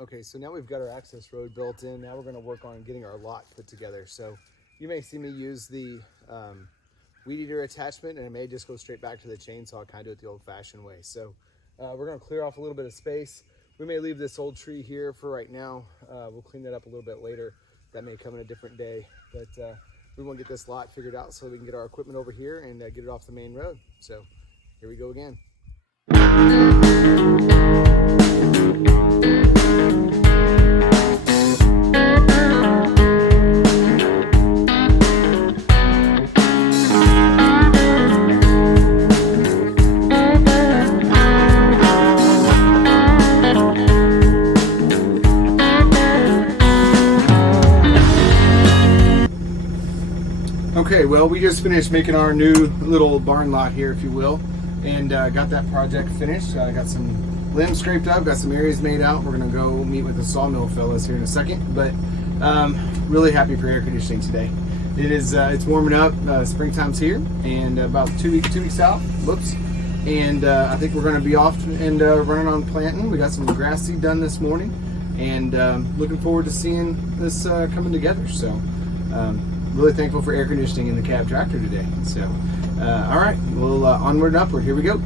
Okay, so now we've got our access road built in. Now we're going to work on getting our lot put together. So you may see me use the weed eater attachment, and it may just go straight back to the chainsaw, kind of do it the old-fashioned way. So we're going to clear off a little bit of space. We may leave this old tree here for right now. We'll clean that up a little bit later. That may come in a different day, but we want to get this lot figured out so we can get our equipment over here and get it off the main road. So here we go again. Okay, well, we just finished making our new little barn lot here, if you will, and got that project finished. Got some limbs scraped up, got some areas made out. We're gonna go meet with the Sawmill fellas here in a second, but really happy for air conditioning today. It is, it's warming up, springtime's here, and about two weeks out, whoops, and I think we're gonna be off and running on planting. We got some grass seed done this morning, and looking forward to seeing this coming together. So really thankful for air conditioning in the cab tractor today. So all right, we'll onward and upward. Here we go.